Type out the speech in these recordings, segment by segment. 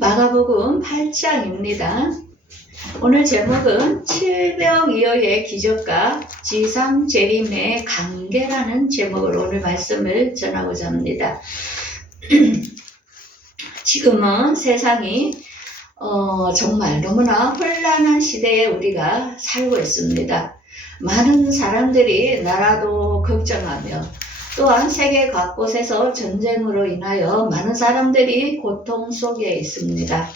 마가복음 8장입니다. 오늘 제목은 칠병 이어의 기적과 지상 재림의 관계라는 제목으로 오늘 말씀을 전하고자 합니다. 지금은 세상이 어, 정말 너무나 혼란한 시대에 우리가 살고 있습니다. 많은 사람들이 나라도 걱정하며 또한 세계 각곳에서 전쟁으로 인하여 많은 사람들이 고통 속에 있습니다.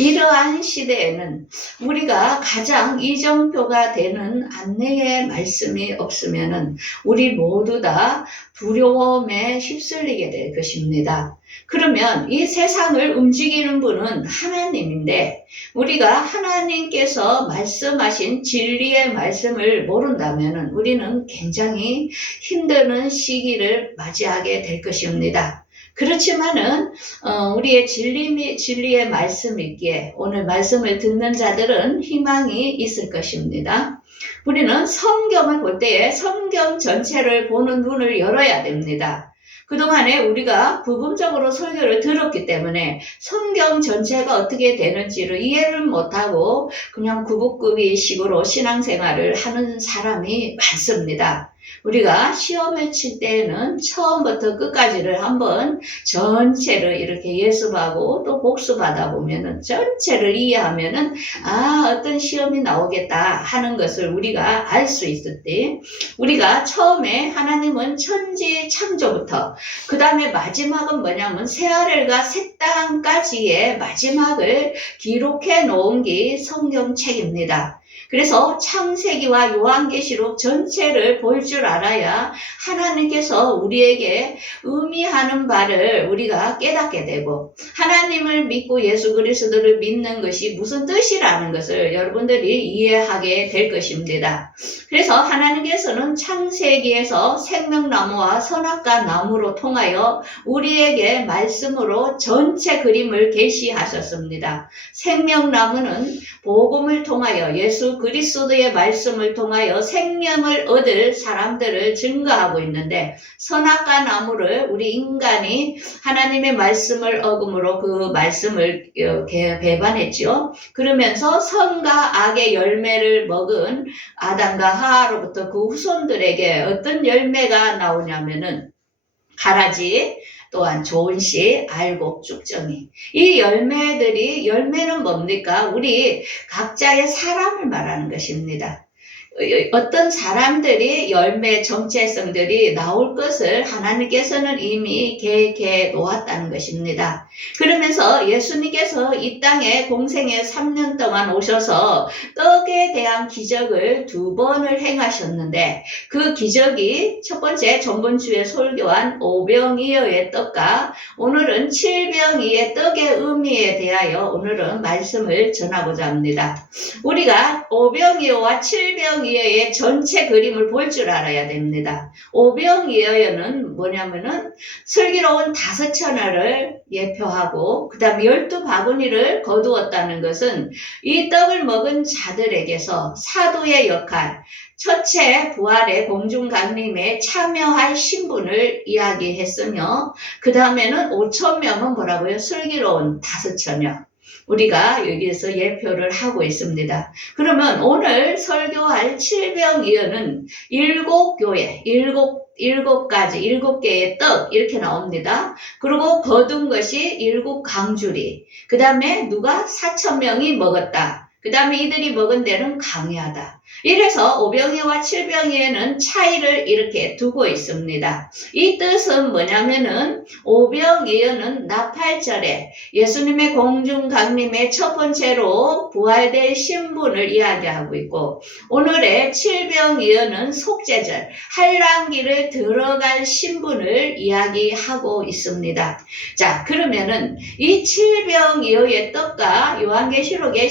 이러한 시대에는 우리가 가장 이정표가 되는 안내의 말씀이 없으면 우리 모두 다 두려움에 휩쓸리게 될 것입니다. 그러면 이 세상을 움직이는 분은 하나님인데 우리가 하나님께서 말씀하신 진리의 말씀을 모른다면 우리는 굉장히 힘드는 시기를 맞이하게 될 것입니다. 그렇지만은 어, 우리의 진리, 진리의 말씀이기에 오늘 말씀을 듣는 자들은 희망이 있을 것입니다. 우리는 성경을 볼 때에 성경 전체를 보는 눈을 열어야 됩니다. 그동안에 우리가 부분적으로 설교를 들었기 때문에 성경 전체가 어떻게 되는지를 이해를 못하고 그냥 구북구비 식으로 신앙생활을 하는 사람이 많습니다. 우리가 시험을 칠 때에는 처음부터 끝까지를 한번 전체를 이렇게 예습하고 또 복습하다 보면은 전체를 이해하면은 아 어떤 시험이 나오겠다 하는 것을 우리가 알 수 있을 때 우리가 처음에 하나님은 천지 창조부터 그 다음에 마지막은 뭐냐면 새하늘과 새 땅까지의 마지막을 기록해 놓은 게 성경책입니다. 그래서 창세기와 요한계시록 전체를 볼 줄 알아야 하나님께서 우리에게 의미하는 바를 우리가 깨닫게 되고 하나님을 믿고 예수 그리스도를 믿는 것이 무슨 뜻이라는 것을 여러분들이 이해하게 될 것입니다. 그래서 하나님께서는 창세기에서 생명나무와 선악과 나무로 통하여 우리에게 말씀으로 전체 그림을 계시하셨습니다. 생명나무는 복음을 통하여 예수 그리스도의 말씀을 통하여 생명을 얻을 사람들을 증거하고 있는데 선악과 나무를 우리 인간이 하나님의 말씀을 어금으로 그 말씀을 배반했죠. 그러면서 선과 악의 열매를 먹은 아담과 하하로부터 그 후손들에게 어떤 열매가 나오냐면은 가라지, 또한 좋은 씨, 알곡, 쭉정이. 이 열매들이, 열매는 뭡니까? 우리 각자의 사람을 말하는 것입니다. 어떤 사람들이 열매 정체성들이 나올 것을 하나님께서는 이미 계획해 놓았다는 것입니다. 그러면서 예수님께서 이 땅에 공생에 3년 동안 오셔서 떡에 대한 기적을 두 번을 행하셨는데 그 기적이 첫 번째 전번주에 설교한 오병이어의 떡과 오늘은 칠병이의 떡의 의미에 대하여 오늘은 말씀을 전하고자 합니다. 우리가 오병이어와 칠병이 어의 전체 그림을 볼 줄 알아야 됩니다. 오병이어는 뭐냐면은 슬기로운 다섯 천하를 예표하고 그 다음에 열두 바구니를 거두었다는 것은 이 떡을 먹은 자들에게서 사도의 역할, 첫째 부활의 공중강림에 참여할 신분을 이야기했으며 그 다음에는 5천 명은 뭐라고요? 슬기로운 다섯 천명. 우리가 여기에서 예표를 하고 있습니다. 그러면 오늘 설교할 칠병이어는 일곱 교회, 일곱 일곱 가지, 일곱 개의 떡 이렇게 나옵니다. 그리고 거둔 것이 일곱 강주리. 그 다음에 누가 사천 명이 먹었다. 그 다음에 이들이 먹은 데는 강의하다. 이래서 오병이와 칠병이에는 차이를 이렇게 두고 있습니다. 이 뜻은 뭐냐면은 오병이어는 나팔절에 예수님의 공중 강림의 첫 번째로 부활될 신분을 이야기하고 있고 오늘의 칠병이어는 속죄절 한란기를 들어갈 신분을 이야기하고 있습니다. 자 그러면은 이 칠병이어의 떡과 요한계시록의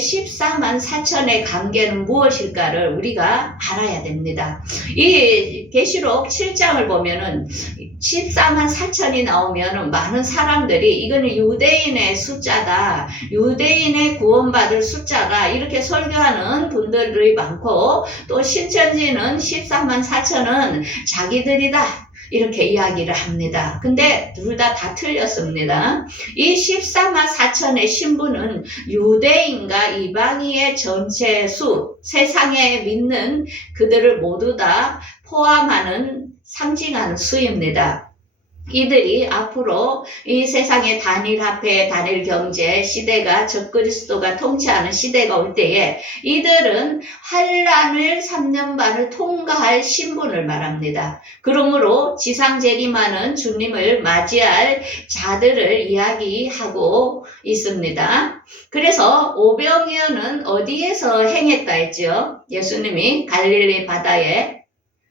14만 4천의 관계는 무엇일까를 우리가 알아야 됩니다. 이 계시록 7장을 보면은 14만 4천이 나오면 많은 사람들이 이거는 유대인의 숫자다. 유대인의 구원받을 숫자가 이렇게 설교하는 분들이 많고 또 신천지는 14만 4천은 자기들이다. 이렇게 이야기를 합니다. 근데 둘 다 다 틀렸습니다. 이 14만 4천의 신부는 유대인과 이방인의 전체 수, 세상에 믿는 그들을 모두 다 포함하는 상징하는 수입니다. 이들이 앞으로 이 세상의 단일 화폐, 단일 경제 시대가 적그리스도가 통치하는 시대가 올 때에 이들은 환란을 3년 반을 통과할 신분을 말합니다. 그러므로 지상 재림하는 주님을 맞이할 자들을 이야기하고 있습니다. 그래서 오병이어는 어디에서 행했다 했죠? 예수님이 갈릴리 바다에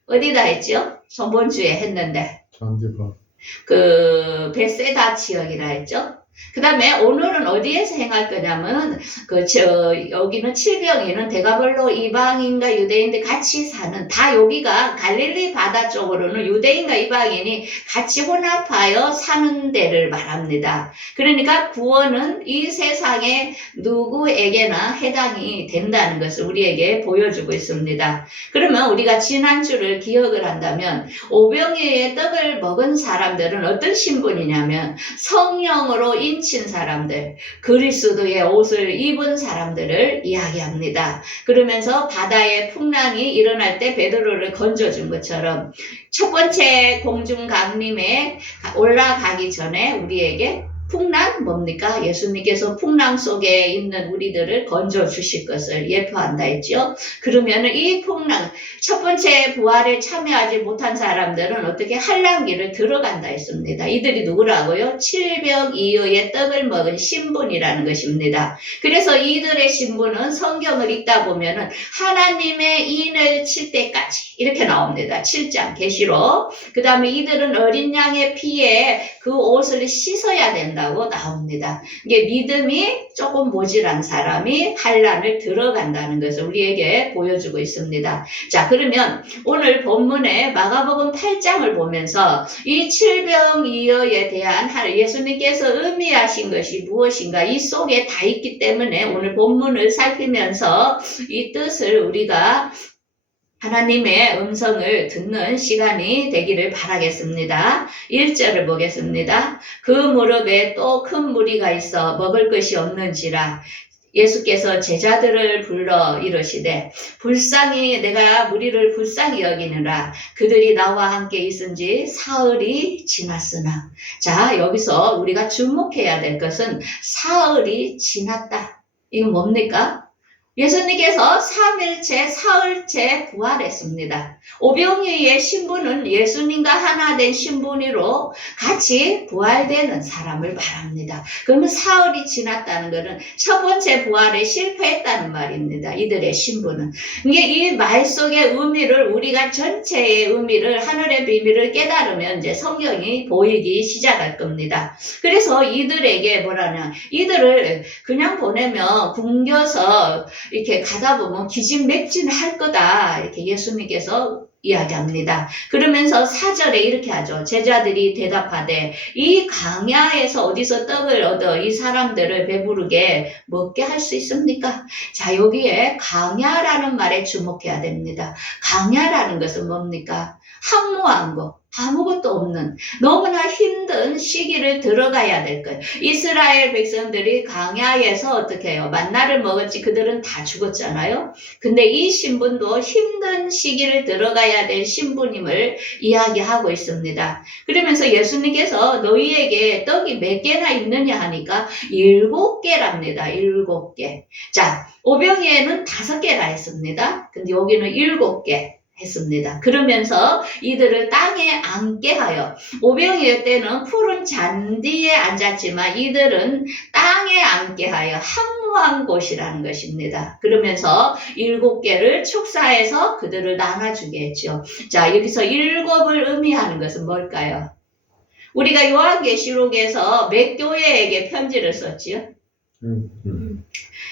어디다 했죠? 저번 주에 했는데 잔디밭. 그 베세다 지역이라 했죠. 그 다음에 오늘은 어디에서 행할 거냐면 그저 여기는 칠병이는 대가벌로 이방인과 유대인들 같이 사는 다 여기가 갈릴리 바다 쪽으로는 유대인과 이방인이 같이 혼합하여 사는 데를 말합니다. 그러니까 구원은 이 세상에 누구에게나 해당이 된다는 것을 우리에게 보여주고 있습니다. 그러면 우리가 지난주를 기억을 한다면 오병이의 떡을 먹은 사람들은 어떤 신분이냐면 성령으로 인친 사람들, 그리스도의 옷을 입은 사람들을 이야기합니다. 그러면서 바다에 풍랑이 일어날 때 베드로를 건져준 것처럼 첫 번째 공중 강림에 올라가기 전에 우리에게 풍랑 뭡니까? 예수님께서 풍랑 속에 있는 우리들을 건져 주실 것을 예표한다 했죠. 그러면 이 풍랑 첫 번째 부활에 참여하지 못한 사람들은 어떻게 한란기를 들어간다 했습니다. 이들이 누구라고요? 칠벽 이후에 떡을 먹은 신분이라는 것입니다. 그래서 이들의 신분은 성경을 읽다 보면은 하나님의 인을 칠 때까지 이렇게 나옵니다. 7장 계시록. 그 다음에 이들은 어린 양의 피에 그 옷을 씻어야 된다 고 나옵니다. 이게 믿음이 조금 모질한 사람이 환란을 들어간다는 것을 우리에게 보여주고 있습니다. 자, 그러면 오늘 본문의 마가복음 8장을 보면서 이 칠병이어에 대한 하- 예수님께서 의미하신 것이 무엇인가 이 속에 다 있기 때문에 오늘 본문을 살피면서 이 뜻을 우리가 하나님의 음성을 듣는 시간이 되기를 바라겠습니다. 1절을 보겠습니다. 그 무릎에 또 큰 무리가 있어 먹을 것이 없는지라 예수께서 제자들을 불러 이르시되 불쌍히 내가 무리를 불쌍히 여기느라 그들이 나와 함께 있은지 사흘이 지났으나 자 여기서 우리가 주목해야 될 것은 사흘이 지났다. 이건 뭡니까? 예수님께서 3일째, 사흘째 부활했습니다. 오병이의 신분은 예수님과 하나 된 신분으로 같이 부활되는 사람을 말합니다. 그러면 사흘이 지났다는 것은 첫 번째 부활에 실패했다는 말입니다. 이들의 신분은. 이게 이 말 속의 의미를 우리가 전체의 의미를 하늘의 비밀을 깨달으면 이제 성경이 보이기 시작할 겁니다. 그래서 이들에게 뭐라냐 이들을 그냥 보내면 굶겨서 이렇게 가다 보면 기진맥진할 거다 이렇게 예수님께서 이야기합니다. 그러면서 사절에 이렇게 하죠. 제자들이 대답하되 이 강야에서 어디서 떡을 얻어 이 사람들을 배부르게 먹게 할 수 있습니까? 자 여기에 강야라는 말에 주목해야 됩니다. 강야라는 것은 뭡니까? 항무한 것. 아무것도 없는 너무나 힘든 들어가야 될 거예요. 이스라엘 백성들이 강야에서 어떻게 해요? 만나를 먹었지 그들은 다 죽었잖아요. 근데 이 신분도 힘든 시기를 들어가야 될 신분임을 이야기하고 있습니다. 그러면서 예수님께서 너희에게 떡이 몇 개나 있느냐 하니까 일곱 개랍니다. 일곱 개. 자, 오병이에는 다섯 개라 했습니다. 근데 여기는 일곱 개. 했습니다. 그러면서 이들을 땅에 앉게 하여 오병이어 때는 푸른 잔디에 앉았지만 이들은 땅에 앉게 하여 항무한 곳이라는 것입니다. 그러면서 일곱 개를 축사해서 그들을 나눠주게 했죠. 자 여기서 일곱을 의미하는 것은 뭘까요? 우리가 요한계시록에서 몇 교회에게 편지를 썼지요? 음, 음.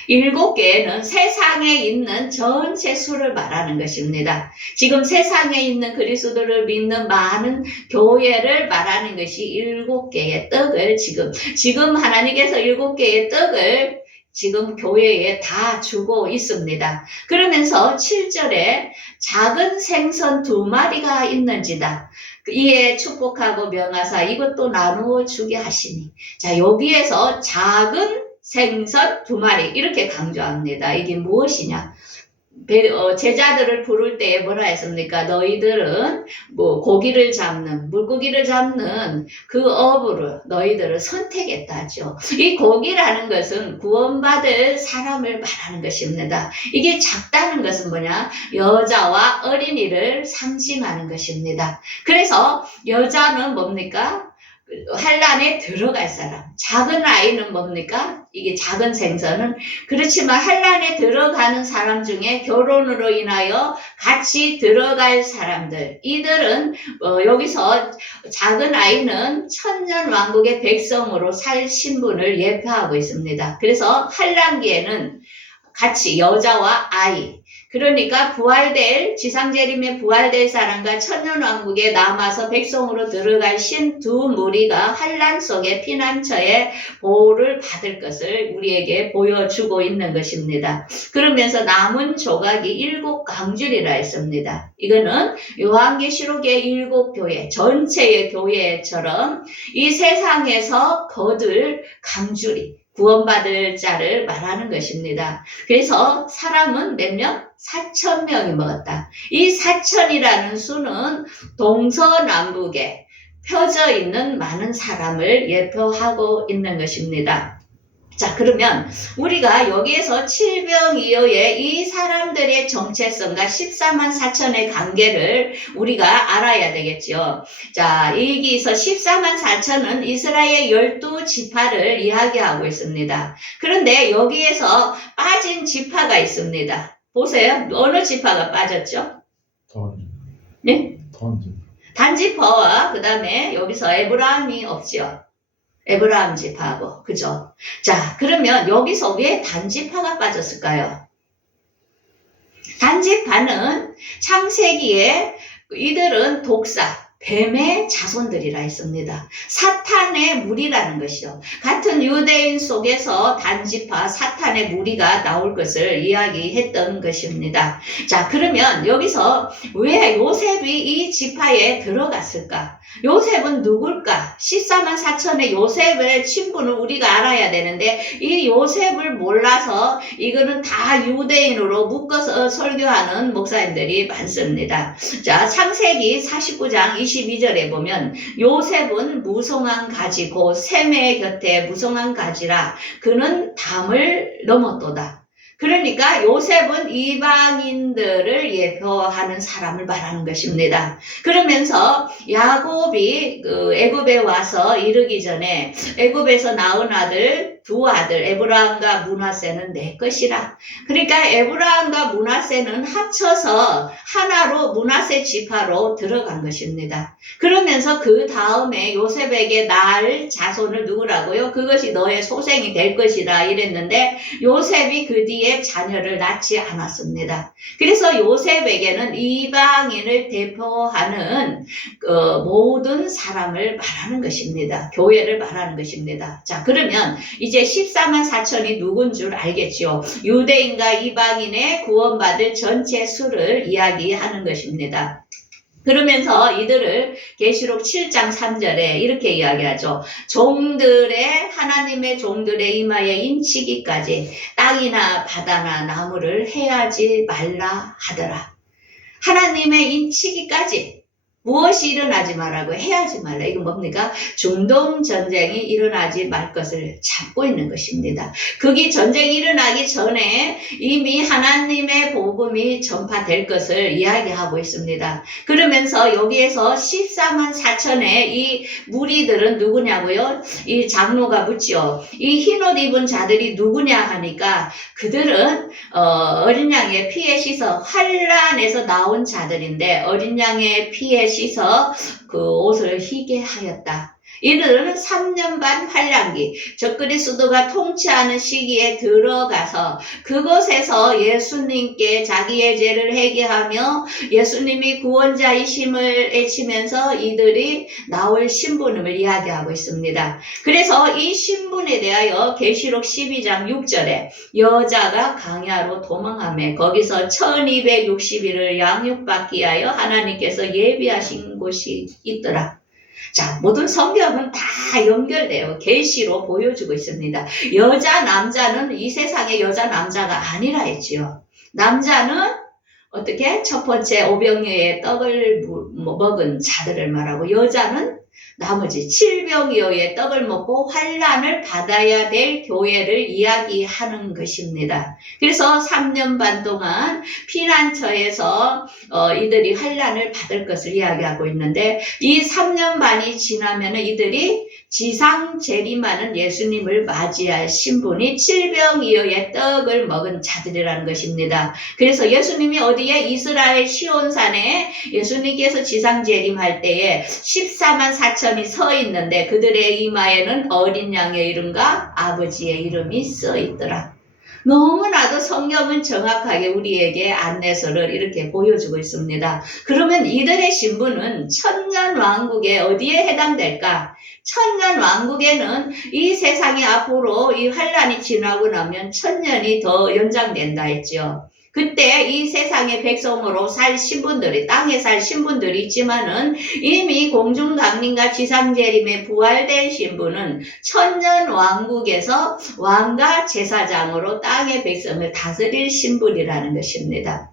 일곱 개는 세상에 있는 전체 수를 말하는 것입니다. 지금 세상에 있는 그리스도를 믿는 많은 교회를 말하는 것이 일곱 개의 떡을 지금, 지금 하나님께서 일곱 개의 떡을 지금 교회에 다 주고 있습니다. 그러면서 7절에 작은 생선 두 마리가 있는지다. 이에 축복하고 명하사 이것도 나누어 주게 하시니. 자, 여기에서 작은 생선 두 마리 이렇게 강조합니다. 이게 무엇이냐? 배- 어, 제자들을 부를 때에 뭐라 했습니까? 너희들은 뭐 고기를 잡는 물고기를 잡는 그 업으로 너희들을 선택했다죠. 이 고기라는 것은 구원받을 사람을 말하는 것입니다. 이게 작다는 것은 뭐냐? 여자와 어린이를 상징하는 것입니다. 그래서 여자는 뭡니까? 한란에 들어갈 사람. 작은 아이는 뭡니까? 이게 작은 생선은 그렇지만 한란에 들어가는 사람 중에 결혼으로 인하여 같이 들어갈 사람들. 이들은 어, 여기서 작은 아이는 천년 왕국의 백성으로 살 신분을 예표하고 있습니다. 그래서 한란기에는 같이 여자와 아이, 그러니까 부활될 지상재림에 부활될 사람과 천년왕국에 남아서 백성으로 들어갈 신 두 무리가 환란 속에 피난처에 보호를 받을 것을 우리에게 보여주고 있는 것입니다. 그러면서 남은 조각이 일곱 강줄이라 했습니다. 이거는 요한계시록의 일곱 교회 전체의 교회처럼 이 세상에서 거둘 강줄이 구원받을 자를 말하는 것입니다. 그래서 사람은 몇 명? 4천 명이 먹었다. 이 4천이라는 수는 동서남북에 펴져 있는 많은 사람을 예표하고 있는 것입니다. 자, 그러면 우리가 여기에서 7병이어의 이 사람들의 정체성과 14만 4천의 관계를 우리가 알아야 되겠죠. 자, 여기서 14만 4천은 이스라엘 12지파를 이야기하고 있습니다. 그런데 여기에서 빠진 지파가 있습니다. 보세요. 어느 지파가 빠졌죠? 던. 네? 던. 단지파와 그 다음에 여기서 에브라함이 없죠. 에브라함 지파하고 그죠? 자 그러면 여기서 왜 단지파가 빠졌을까요? 단지파는 창세기에 이들은 독사 뱀의 자손들이라 했습니다. 사탄의 무리라는 것이죠. 같은 유대인 속에서 단지파 사탄의 무리가 나올 것을 이야기했던 것입니다. 자, 그러면 여기서 왜 요셉이 이 지파에 들어갔을까? 요셉은 누굴까? 14만 4천의 요셉의 친분을 우리가 알아야 되는데 이 요셉을 몰라서 이거는 다 유대인으로 묶어서 설교하는 목사님들이 많습니다. 자, 창세기 49장 22절에 보면 요셉은 무성한 가지고 셈의 곁에 무성한 가지라 그는 담을 넘었도다. 그러니까 요셉은 이방인들을 예표하는 사람을 말하는 것입니다. 그러면서 야곱이 그 애굽에 와서 이르기 전에 애굽에서 낳은 아들 두 아들 에브라함과 문하세는 내 것이라. 그러니까 에브라함과 문하세는 합쳐서 하나로 문하세 지파로 들어간 것입니다. 그러면서 그 다음에 요셉에게 낳을 자손을 누구라고요? 그것이 너의 소생이 될 것이라 이랬는데 요셉이 그 뒤에 자녀를 낳지 않았습니다. 그래서 요셉에게는 이방인을 대표하는 어, 모든 사람을 말하는 것입니다. 교회를 말하는 것입니다. 자, 그러면 이제 14만 4천이 누군 줄 알겠죠. 유대인과 이방인의 구원받을 전체 수를 이야기하는 것입니다. 그러면서 이들을 계시록 7장 3절에 이렇게 이야기하죠. 종들의 하나님의 종들의 이마에 인치기까지 땅이나 바다나 나무를 해하지 말라 하더라. 하나님의 인치기까지 무엇이 일어나지 말라고 해야지 말라. 이건 뭡니까? 중동 전쟁이 일어나지 말 것을 잡고 있는 것입니다. 그게 전쟁이 일어나기 전에 이미 하나님의 복음이 전파될 것을 이야기하고 있습니다. 그러면서 여기에서 14만 4천의 이 무리들은 누구냐고요? 이 장로가 묻죠. 이 흰옷 입은 자들이 누구냐 하니까 그들은 어, 어린 양의 피에 씻어 환란에서 나온 자들인데 어린 양의 피에 씻어 그 옷을 희게 하였다. 이들은 3년 반 환란기, 적그리스도가 통치하는 시기에 들어가서 그곳에서 예수님께 자기의 죄를 회개하며 예수님이 구원자이심을 외치면서 이들이 나올 신분을 이야기하고 있습니다. 그래서 이 신분에 대하여 계시록 12장 6절에 여자가 강야로 도망하며 거기서 1260일을 양육받기 위하여 하나님께서 예비하신 곳이 있더라. 자, 모든 성경은 다 연결돼요. 계시로 보여주고 있습니다. 여자, 남자는 이 세상의 여자, 남자가 아니라 했지요. 남자는 어떻게? 첫 번째 오병이어의 떡을 무- 뭐- 먹은 자들을 말하고 여자는 나머지 칠병이어의 떡을 먹고 환란을 받아야 될 교회를 이야기하는 것입니다. 그래서 3년 반 동안 피난처에서 어, 이들이 환란을 받을 것을 이야기하고 있는데 이 3년 반이 지나면 이들이 지상 재림하는 예수님을 맞이할 신분이 칠병이어의 떡을 먹은 자들이라는 것입니다. 그래서 예수님이 어디에 이스라엘 시온산에 예수님께서 지상 재림할 때에 14만 4천이 서 있는데 그들의 이마에는 어린 양의 이름과 아버지의 이름이 써 있더라. 너무나도 성경은 정확하게 우리에게 안내서를 이렇게 보여주고 있습니다. 그러면 이들의 신분은 천년 왕국에 어디에 해당될까? 천년 왕국에는 이 세상이 앞으로 이 환란이 지나고 나면 천년이 더 연장된다 했죠. 그때 이 세상의 백성으로 살 신분들이 땅에 살 신분들이 있지만은 이미 공중 강림과 지상 재림에 부활된 신분은 천년 왕국에서 왕과 제사장으로 땅의 백성을 다스릴 신분이라는 것입니다.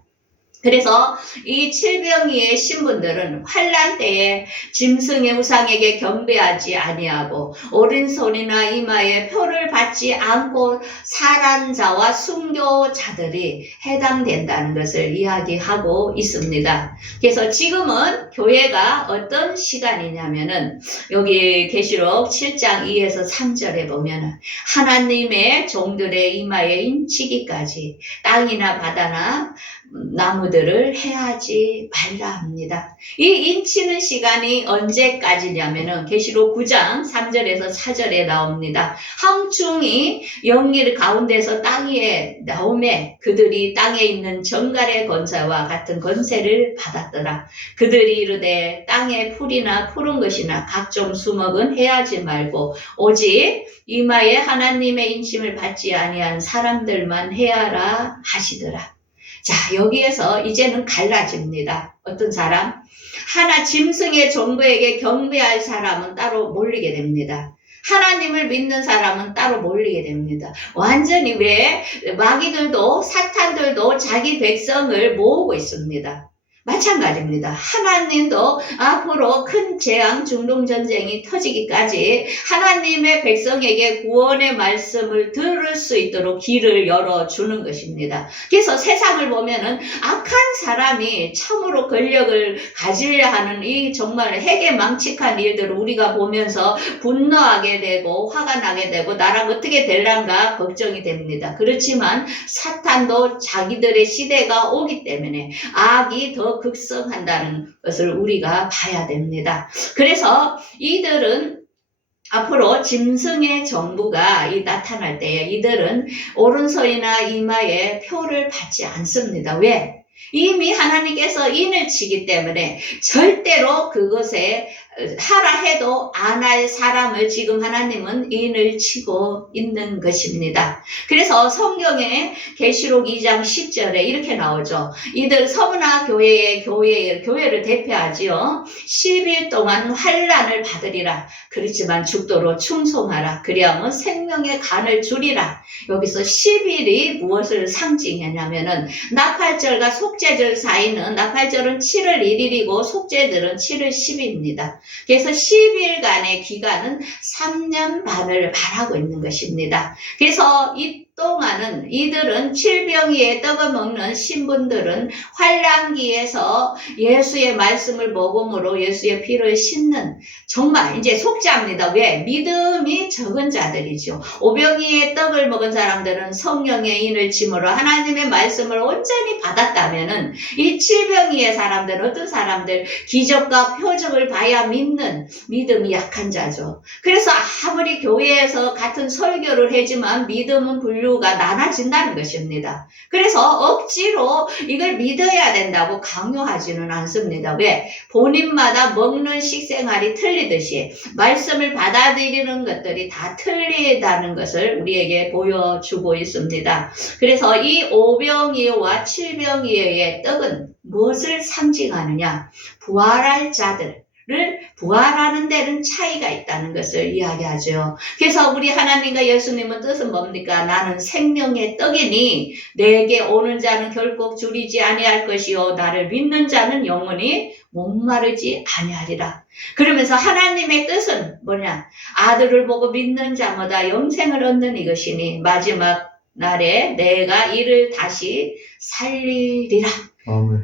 그래서 이 칠병이의 신분들은 환란 때에 짐승의 우상에게 경배하지 아니하고 오른손이나 이마에 표를 받지 않고 살한 자와 순교자들이 해당된다는 것을 이야기하고 있습니다. 그래서 지금은 교회가 어떤 시간이냐면은 여기 계시록 7장 2에서 3절에 보면은 하나님의 종들의 이마에 인치기까지 땅이나 바다나 나무들을 해하지 말라 합니다. 이 인치는 시간이 언제까지냐면은 계시록 9장 3절에서 4절에 나옵니다. 황충이 영리 가운데서 땅 위에 나오매 그들이 땅에 있는 정갈의 권세와 같은 권세를 받았더라. 그들이 이르되 땅에 풀이나 푸른 것이나 각종 수목은 해하지 말고 오직 이마에 하나님의 인심을 받지 아니한 사람들만 해하라 하시더라. 자, 여기에서 이제는 갈라집니다. 어떤 사람? 하나 짐승의 종부에게 경배할 사람은 따로 몰리게 됩니다. 하나님을 믿는 사람은 따로 몰리게 됩니다. 완전히 왜 마귀들도 사탄들도 자기 백성을 모으고 있습니다. 마찬가지입니다. 하나님도 앞으로 큰 재앙 중동 전쟁이 터지기까지 하나님의 백성에게 구원의 말씀을 들을 수 있도록 길을 열어 주는 것입니다. 그래서 세상을 보면은 악한 사람이 참으로 권력을 가지려 하는 이 정말 해괴망측한 일들을 우리가 보면서 분노하게 되고 화가 나게 되고 나랑 어떻게 될란가 걱정이 됩니다. 그렇지만 사탄도 자기들의 시대가 오기 때문에 악이 더 극성한다는 것을 우리가 봐야 됩니다. 그래서 이들은 앞으로 짐승의 정부가 이 나타날 때에 이들은 오른손이나 이마에 표를 받지 않습니다. 왜? 이미 하나님께서 인을 치기 때문에 절대로 그것에 하라 해도 안 할 사람을 지금 하나님은 인을 치고 있는 것입니다. 그래서 성경에 계시록 2장 10절에 이렇게 나오죠. 이들 서문화 교회의 교회, 교회를 대표하지요. 10일 동안 환란을 받으리라. 그렇지만 죽도록 충성하라. 그리하면 생명의 간을 주리라. 여기서 10일이 무엇을 상징하냐면은 나팔절과 속죄절 사이는 나팔절은 7월 1일이고 속죄절은 7월 10일입니다. 그래서 10일간의 기간은 3년 반을 말하고 있는 것입니다. 그래서 이 동안은 이들은 칠병이에 떡을 먹는 신분들은 환란기에서 예수의 말씀을 먹음으로 예수의 피를 씻는 정말 이제 속죄합니다. 왜? 믿음이 적은 자들이죠. 오병이의 떡을 먹은 사람들은 성령의 인을 짐으로 하나님의 말씀을 온전히 받았다면은 이 칠병이의 사람들 어떤 사람들 기적과 표적을 봐야 믿는 믿음이 약한 자죠. 그래서 아무리 교회에서 같은 설교를 하지만 믿음은 분류가 나눠진다는 것입니다. 그래서 억지로 이걸 믿어야 된다고 강요하지는 않습니다. 왜? 본인마다 먹는 식생활이 틀리듯이 말씀을 받아들이는 것들이 다 틀리다는 것을 우리에게 보여주고 있습니다. 그래서 이 오병이어와 칠병이어의 떡은 무엇을 상징하느냐? 부활할 자들 을 부활하는 데는 차이가 있다는 것을 이야기하죠. 그래서 우리 하나님과 예수님은 뜻은 뭡니까? 나는 생명의 떡이니 내게 오는 자는 결국 줄이지 아니할 것이요 나를 믿는 자는 영원히 목마르지 아니하리라. 그러면서 하나님의 뜻은 뭐냐? 아들을 보고 믿는 자마다 영생을 얻는 이것이니 마지막 날에 내가 이를 다시 살리리라. 아멘.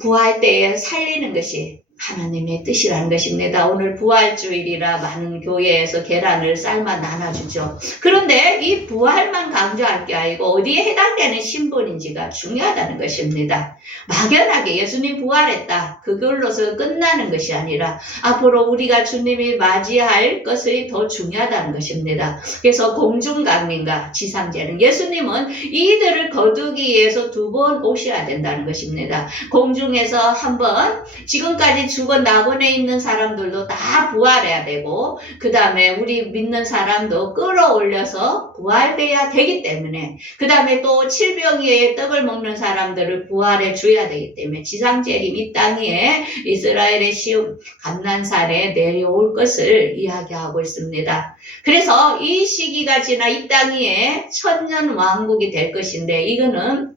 부활 때에 살리는 것이 하나님의 뜻이라는 것입니다. 오늘 부활주일이라 많은 교회에서 계란을 삶아 나눠주죠. 그런데 이 부활만 강조할 게 아니고 어디에 해당되는 신분인지가 중요하다는 것입니다. 막연하게 예수님 부활했다. 그걸로서 끝나는 것이 아니라 앞으로 우리가 주님이 맞이할 것이 더 중요하다는 것입니다. 그래서 공중강림과 지상제는 예수님은 이들을 거두기 위해서 두 번 오셔야 된다는 것입니다. 공중에서 한 번 지금까지 죽어 낙원에 있는 사람들도 다 부활해야 되고 그 다음에 우리 믿는 사람도 끌어올려서 부활돼야 되기 때문에 그 다음에 또 칠병이의 떡을 먹는 사람들을 부활해 줘야 되기 때문에 지상재림 이 땅에 이스라엘의 시험 감난살에 내려올 것을 이야기하고 있습니다. 그래서 이 시기가 지나 이 땅 위에 천년 왕국이 될 것인데 이거는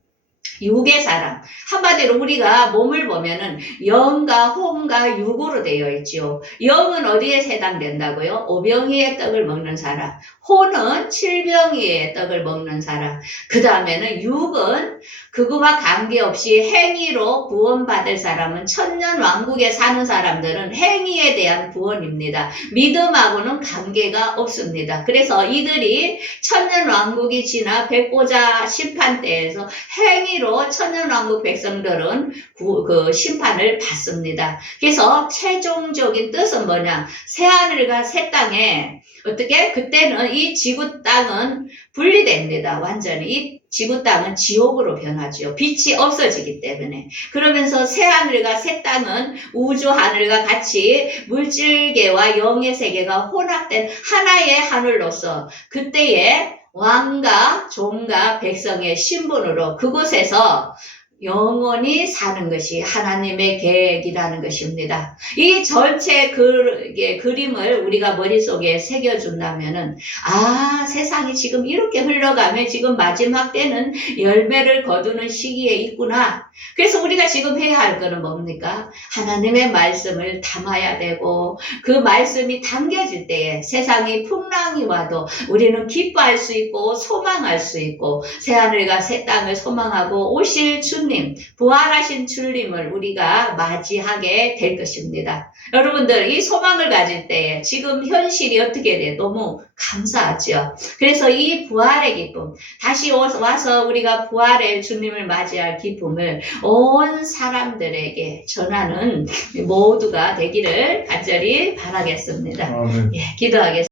육의 사람. 한마디로 우리가 몸을 보면은 영과 혼과 육으로 되어 있죠. 영은 어디에 해당된다고요? 오병이의 떡을 먹는 사람. 혼은 칠병이의 떡을 먹는 사람. 그 다음에는 육은 그거와 관계없이 행위로 구원받을 사람은 천년 왕국에 사는 사람들은 행위에 대한 구원입니다. 믿음하고는 관계가 없습니다. 그래서 이들이 천년 왕국이 지나 백보자 심판 때에서 행위 로 천년왕국 백성들은 구- 그 심판을 받습니다. 그래서 최종적인 뜻은 뭐냐? 새하늘과 새 땅에 어떻게 그때는 이 지구 땅은 분리됩니다. 완전히 이 지구 땅은 지옥으로 변하죠. 빛이 없어지기 때문에. 그러면서 새 하늘과 새 땅은 우주 하늘과 같이 물질계와 영의 세계가 혼합된 하나의 하늘로서 그때에 왕과 종과 백성의 신분으로 그곳에서 영원히 사는 것이 하나님의 계획이라는 것입니다. 이 전체 그, 예, 그림을 우리가 머릿속에 새겨준다면은, 아, 세상이 지금 이렇게 흘러가면 지금 마지막 때는 열매를 거두는 시기에 있구나. 그래서 우리가 지금 해야 할 거는 뭡니까? 하나님의 말씀을 담아야 되고, 그 말씀이 담겨질 때에 세상이 풍랑이 와도 우리는 기뻐할 수 있고, 소망할 수 있고, 새하늘과 새 땅을 소망하고 오실 주님, 부활하신 주님을 우리가 맞이하게 될 것입니다. 여러분들, 이 소망을 가질 때에 지금 현실이 어떻게 돼? 너무 감사하죠. 그래서 이 부활의 기쁨, 다시 와서 우리가 부활의 주님을 맞이할 기쁨을 온 사람들에게 전하는 모두가 되기를 간절히 바라겠습니다. 아멘. 예, 기도하겠습니다.